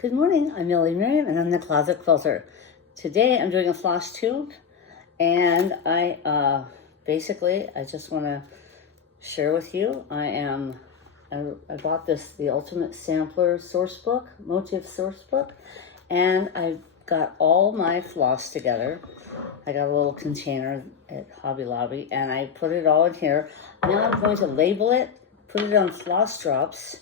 Good morning, I'm Millie Miriam and I'm the Closet Quilter. Today I'm doing a floss tube and I just want to share with you. I bought the Ultimate Sampler source book, motif source book, and I got all my floss together. I got a little container at Hobby Lobby and I put it all in here. Now I'm going to label it, put it on floss drops,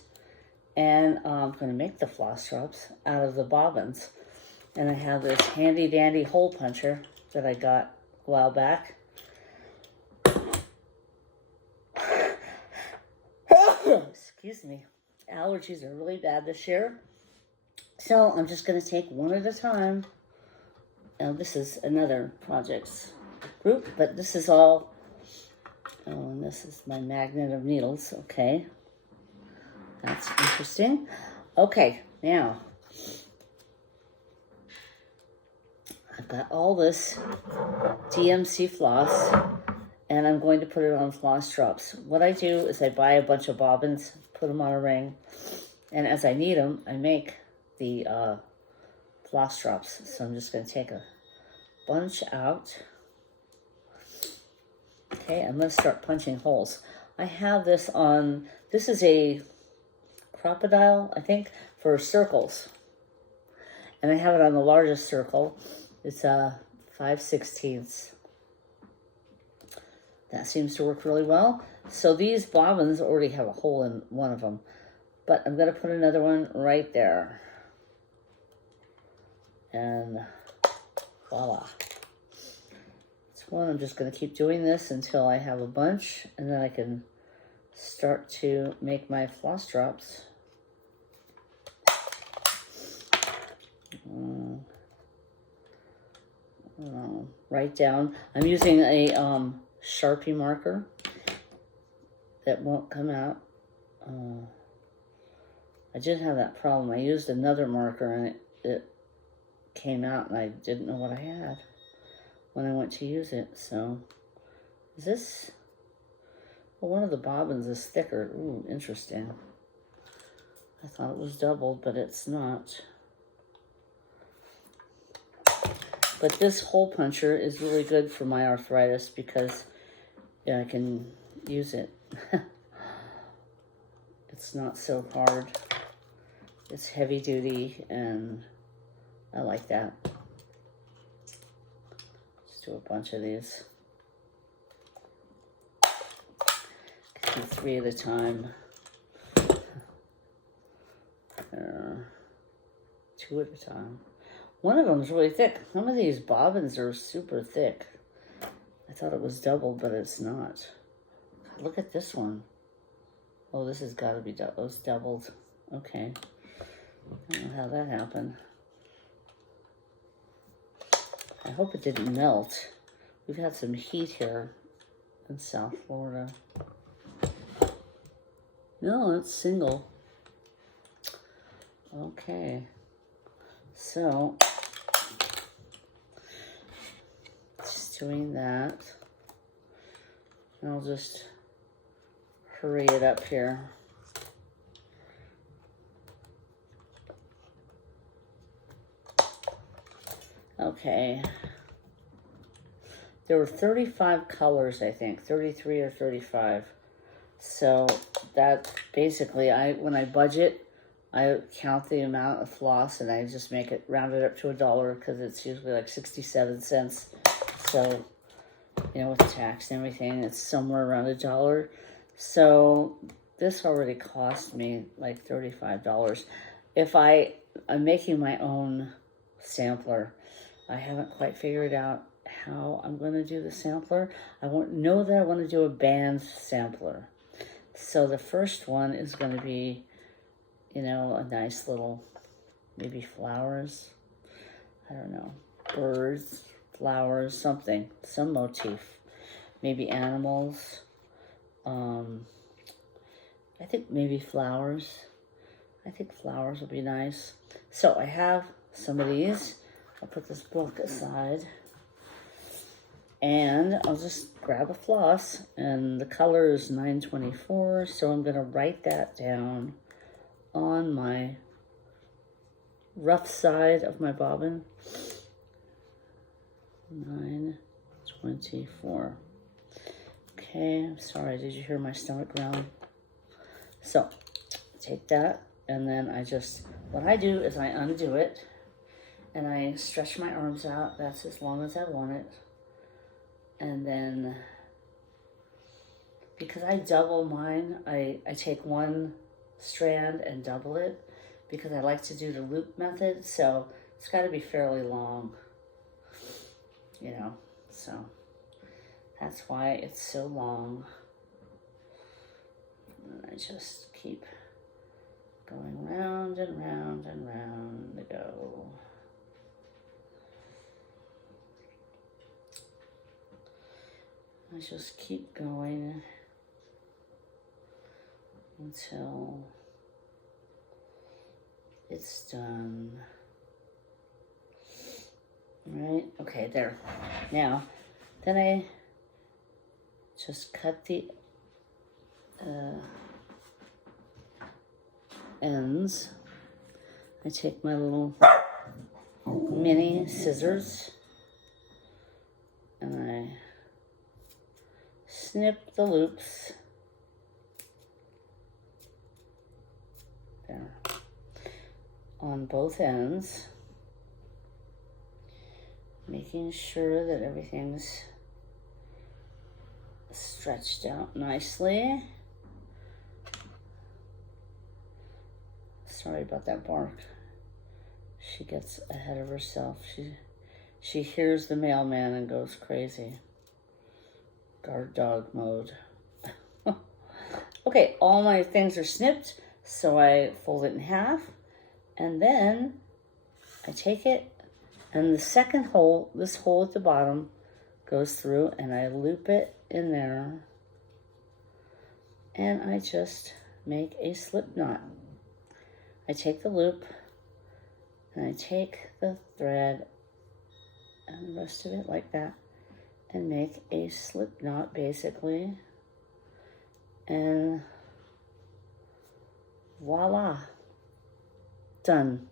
and I'm going to make the floss drops out of the bobbins. And I have this handy dandy hole puncher that I got a while back. Excuse me. Allergies are really bad this year. So I'm just going to take one at a time. Now this is another projects group, but this is all, and this is my magnet of needles, okay. That's interesting. Okay, now I've got all this DMC floss and I'm going to put it on floss drops. What I do is I buy a bunch of bobbins, put them on a ring, and as I need them, I make the floss drops. So I'm just going to take a bunch out. Okay, I'm going to start punching holes. I have this on, this is a crocodile, I think, for circles. And I have it on the largest circle. It's 5/16. That seems to work really well. So these bobbins already have a hole in one of them. But I'm going to put another one right there. And voila. It's one. I'm just going to keep doing this until I have a bunch. And then I can start to make my floss drops. Write down. I'm using a Sharpie marker that won't come out. I did have that problem. I used another marker and it came out and I didn't know what I had when I went to use it. So is this, well, one of the bobbins is thicker. Ooh, interesting. I thought it was doubled, but it's not. But this hole puncher is really good for my arthritis because I can use it. It's not so hard. It's heavy duty and I like that. Let's do a bunch of these. Do 3 at a time. 2 at a time. One of them is really thick. Some of these bobbins are super thick. I thought it was doubled, but it's not. God, look at this one. Oh, this has got to be doubled. Oh, it's doubled. Okay. I don't know how that happened. I hope it didn't melt. We've had some heat here in South Florida. No, it's single. Okay. So, just doing that. I'll just hurry it up here. Okay. There were 35 colors, I think, 33 or 35. So that basically, when I budget, I count the amount of floss and I just make it rounded up to $1 because it's usually like 67 cents. So, with tax and everything, it's somewhere around $1. So this already cost me like $35. If I'm making my own sampler, I haven't quite figured out how I'm going to do the sampler. I know that I want to do a band sampler. So the first one is going to be, a nice little, maybe flowers, I don't know, birds, flowers, something, some motif, maybe animals, I think maybe flowers. I think flowers will be nice. So I have some of these. I'll put this book aside. And I'll just grab a floss, and the color is 924, so I'm going to write that down on my rough side of my bobbin. 924. Okay, I'm sorry, did you hear my stomach growl? So, take that, and then what I do is I undo it, and I stretch my arms out. That's as long as I want it. And then, because I double mine, I take one strand and double it, because I like to do the loop method, so it's got to be fairly long, you know, so that's why it's so long. And I just keep going round and round and round to go. I just keep going until it's done. Right? Okay, there. Now, then I just cut the ends. I take my little mini scissors and I snip the loops. There. On both ends, making sure that everything's stretched out nicely. Sorry about that bark. She gets ahead of herself. She hears the mailman and goes crazy. Guard dog mode. Okay, all my things are snipped, so I fold it in half, and then I take it, and the second hole, this hole at the bottom, goes through, and I loop it in there, and I just make a slip knot. I take the loop, and I take the thread, and the rest of it like that, and make a slip knot, basically, and voila, done.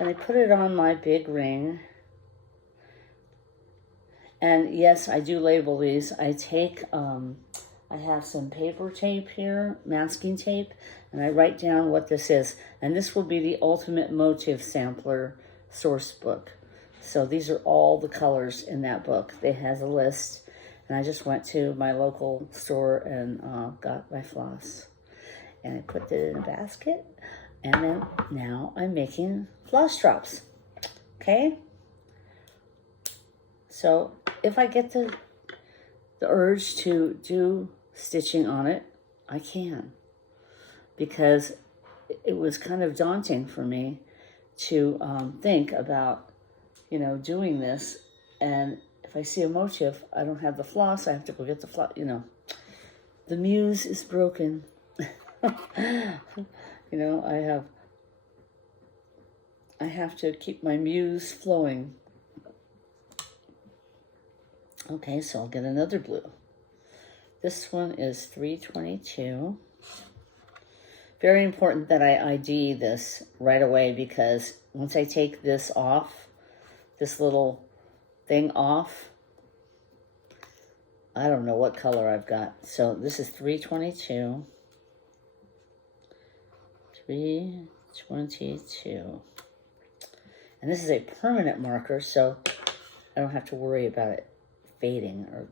And I put it on my big ring. And yes, I do label these. I take, I have some paper tape here, masking tape, and I write down what this is. And this will be the Ultimate Motive Sampler source book. So these are all the colors in that book. It has a list. And I just went to my local store and got my floss. And I put it in a basket. And then now I'm making floss drops. Okay? So if I get the urge to do stitching on it, I can. Because it was kind of daunting for me to think about, you know, doing this. And if I see a motif, I don't have the floss, I have to go get the floss, you know. The muse is broken. You know, I have to keep my muse flowing. Okay, so I'll get another blue. This one is 322. Very important that I ID this right away, because once I take this off, this little thing off, I don't know what color I've got. So this is 322. 322. And this is a permanent marker, so I don't have to worry about it fading or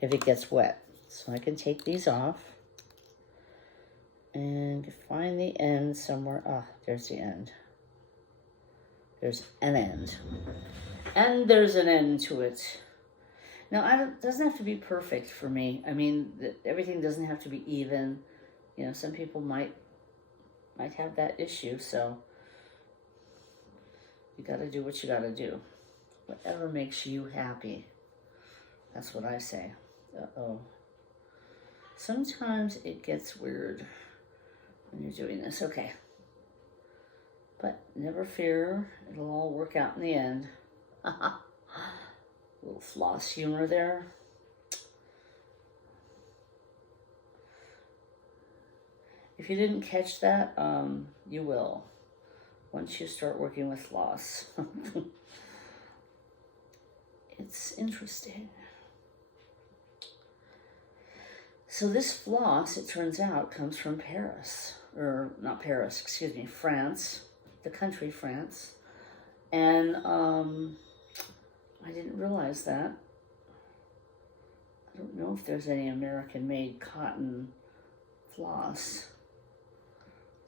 if it gets wet. So I can take these off and find the end somewhere. Ah, there's the end. There's an end. And there's an end to it. Now, it doesn't have to be perfect for me. I mean, everything doesn't have to be even. You know, some people might have that issue, so you got to do what you got to do. Whatever makes you happy. That's what I say. Uh-oh. Sometimes it gets weird when you're doing this. Okay. But never fear. It'll all work out in the end. Little floss humor there. If you didn't catch that, you will. once you start working with floss. It's interesting. So this floss, it turns out, comes from Paris, or not Paris, excuse me, France, the country France. And I didn't realize that. I don't know if there's any American-made cotton floss.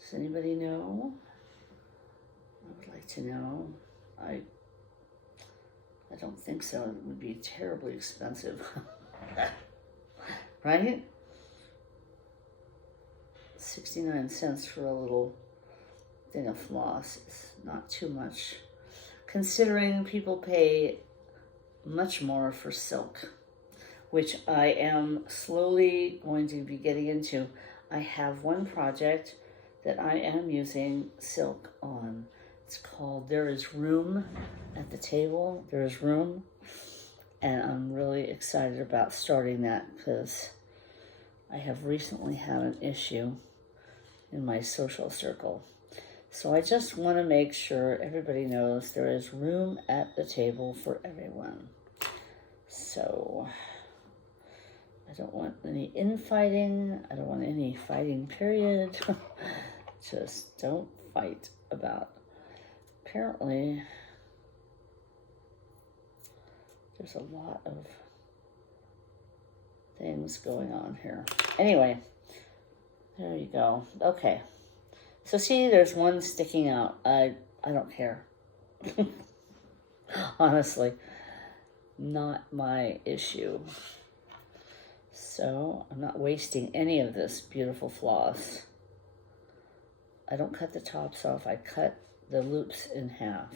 Does anybody know? I would like to know. I don't think so. It would be terribly expensive. Right? 69 cents for a little thing of floss is not too much, considering people pay much more for silk, which I am slowly going to be getting into. I have one project that I am using silk on. It's called There Is Room at the Table. There is room. And I'm really excited about starting that because I have recently had an issue in my social circle. So I just want to make sure everybody knows there is room at the table for everyone. So I don't want any infighting. I don't want any fighting, period. Just don't fight about. Apparently, there's a lot of things going on here. Anyway, there you go. Okay. So see, there's one sticking out. I don't care. Honestly, not my issue. So I'm not wasting any of this beautiful floss. I don't cut the tops off. I cut the loops in half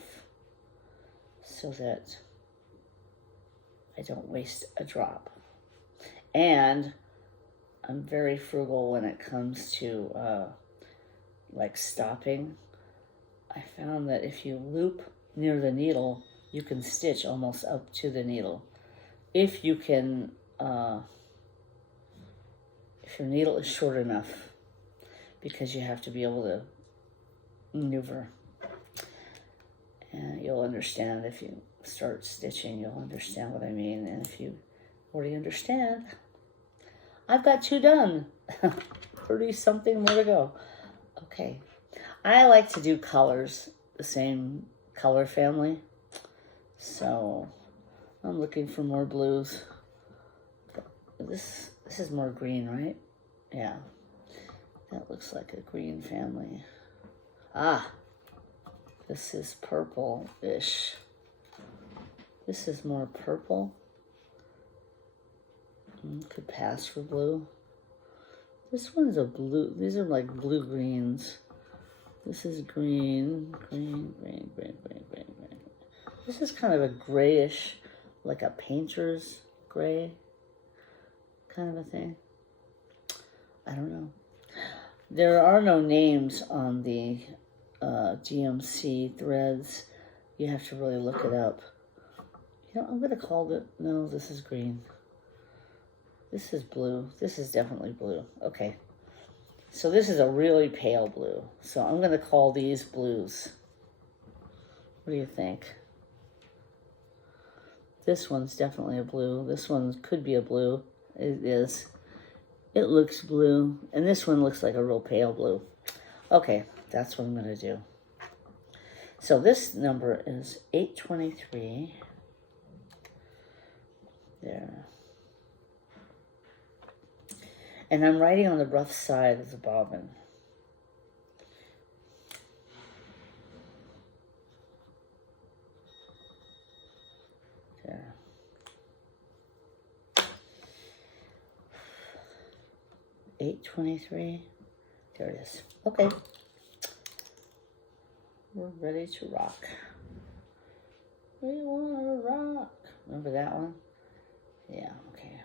so that I don't waste a drop. And I'm very frugal when it comes to like stopping. I found that if you loop near the needle, you can stitch almost up to the needle. If you can, if your needle is short enough, because you have to be able to maneuver. And you'll understand if you start stitching, you'll understand what I mean. And if you already understand, I've got 2 done. 30 something more to go. Okay. I like to do colors, the same color family. So I'm looking for more blues. This is more green, right? Yeah. That looks like a green family. Ah, this is purple-ish. This is more purple. Could pass for blue. This one's a blue. These are like blue greens. This is green, green, green, green, green, green, green. This is kind of a grayish, like a painter's gray kind of a thing. I don't know. There are no names on the GMC threads. You have to really look it up. You know, I'm going to call it, no, this is green. This is blue. This is definitely blue. Okay. So this is a really pale blue. So I'm going to call these blues. What do you think? This one's definitely a blue. This one could be a blue. It is. It looks blue. And this one looks like a real pale blue. Okay, that's what I'm going to do. So this number is 823. There. And I'm writing on the rough side of the bobbin. There. $8.23. There it is. Okay. We're ready to rock. We want to rock. Remember that one? Yeah, okay.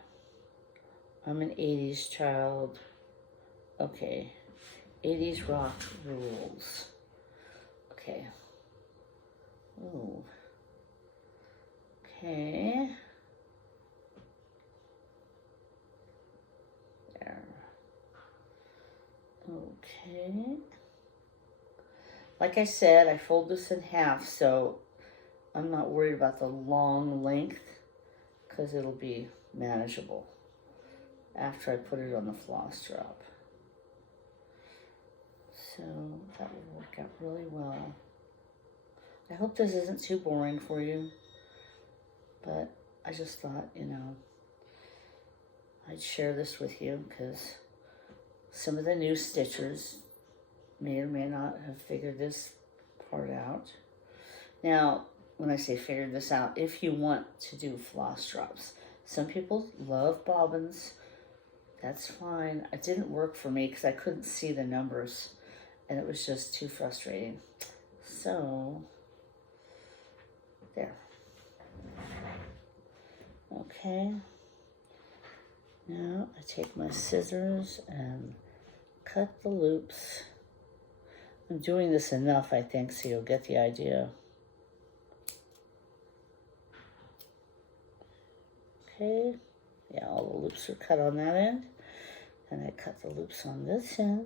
I'm an 80s child. Okay. 80s rock rules. Okay. Ooh. Okay. There. Okay. Like I said, I fold this in half, so I'm not worried about the long length because it'll be manageable after I put it on the floss drop. So that will work out really well. I hope this isn't too boring for you, but I just thought, you know, I'd share this with you because some of the new stitchers may or may not have figured this part out. Now, when I say figure this out, if you want to do floss drops, some people love bobbins. That's fine. It didn't work for me because I couldn't see the numbers and it was just too frustrating. So, there. Okay. Now I take my scissors and cut the loops. I'm doing this enough, I think, so you'll get the idea. Okay, yeah, all the loops are cut on that end. And I cut the loops on this end.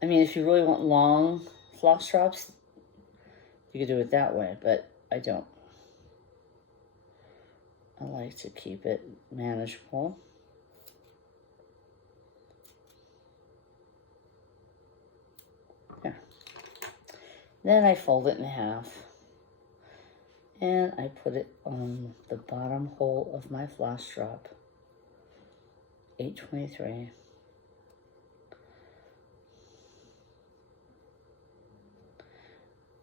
I mean, if you really want long floss drops, you could do it that way, but I don't. I like to keep it manageable. There. Then I fold it in half. And I put it on the bottom hole of my floss drop. 823.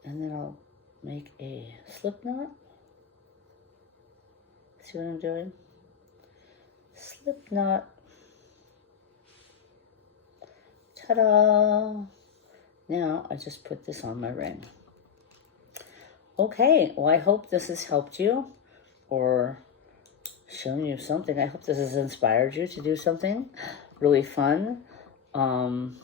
And then I'll make a slip knot. See what I'm doing? Slip knot. Ta-da! Now I just put this on my ring. Okay, well, I hope this has helped you or shown you something. I hope this has inspired you to do something really fun. And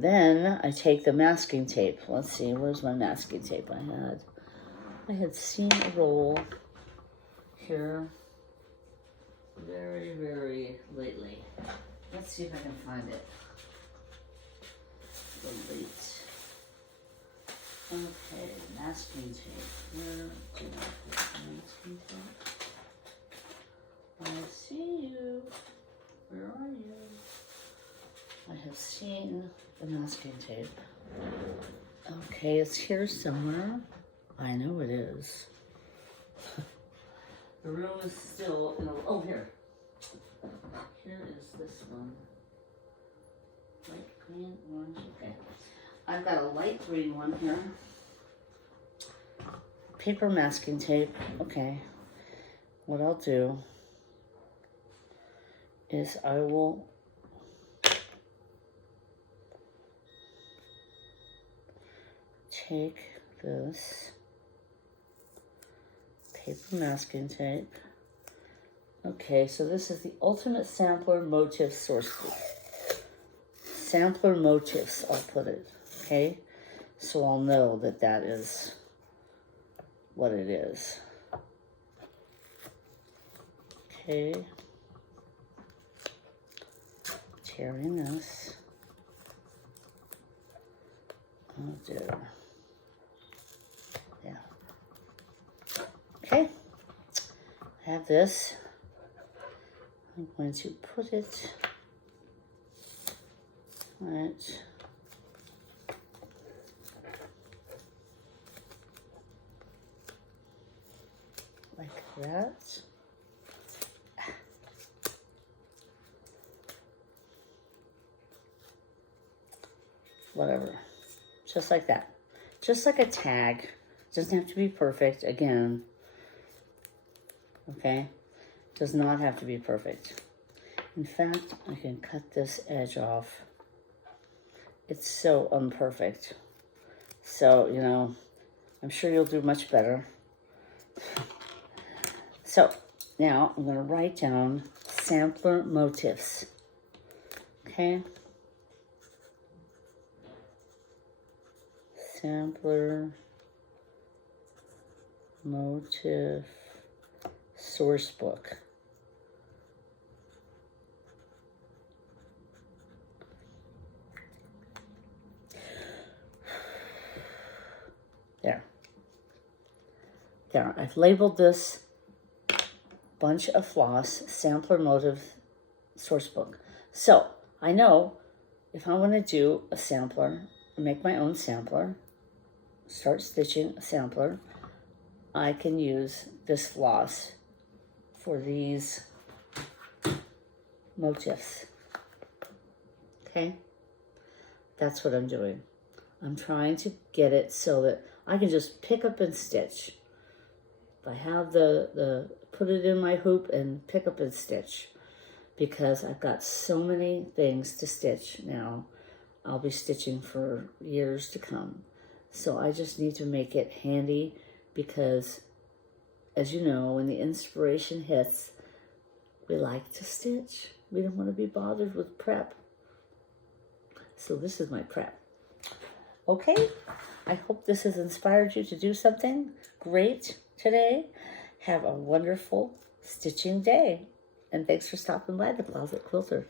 then I take the masking tape. Let's see, where's my masking tape I had seen a roll here very, very lately. Let's see if I can find it. Late. Okay, masking tape. Where did I put the masking tape? I see you. Where are you? I have seen the masking tape. Okay, it's here somewhere. I know it is. The room is still in a, oh, here. Here is this one. Light green, orange, okay. I've got a light green one here. Paper masking tape. Okay. What I'll do is I will take this paper masking tape. Okay, so this is the Ultimate Sampler Motif Source Book. Sampler Motifs, I'll put it. Okay, so I'll know that that is what it is. Okay, tearing this. Oh dear. Yeah. Okay, I have this. I'm going to put it right like that. Whatever. Just like that. Just like a tag. Doesn't have to be perfect. Again. Okay? Does not have to be perfect. In fact, I can cut this edge off. It's so imperfect. So, you know, I'm sure you'll do much better. So, now I'm going to write down sampler motifs. Okay? Sampler motif source book. There, I've labeled this bunch of floss sampler motive source book. So I know if I want to do a sampler, make my own sampler, start stitching a sampler, I can use this floss for these motifs. Okay, that's what I'm doing. I'm trying to get it so that I can just pick up and stitch. If I have put it in my hoop and pick up and stitch, because I've got so many things to stitch now. I'll be stitching for years to come. So I just need to make it handy because, as you know, when the inspiration hits, we like to stitch. We don't want to be bothered with prep. So this is my prep. Okay, I hope this has inspired you to do something great today. Have a wonderful stitching day. And thanks for stopping by the Closet Quilter.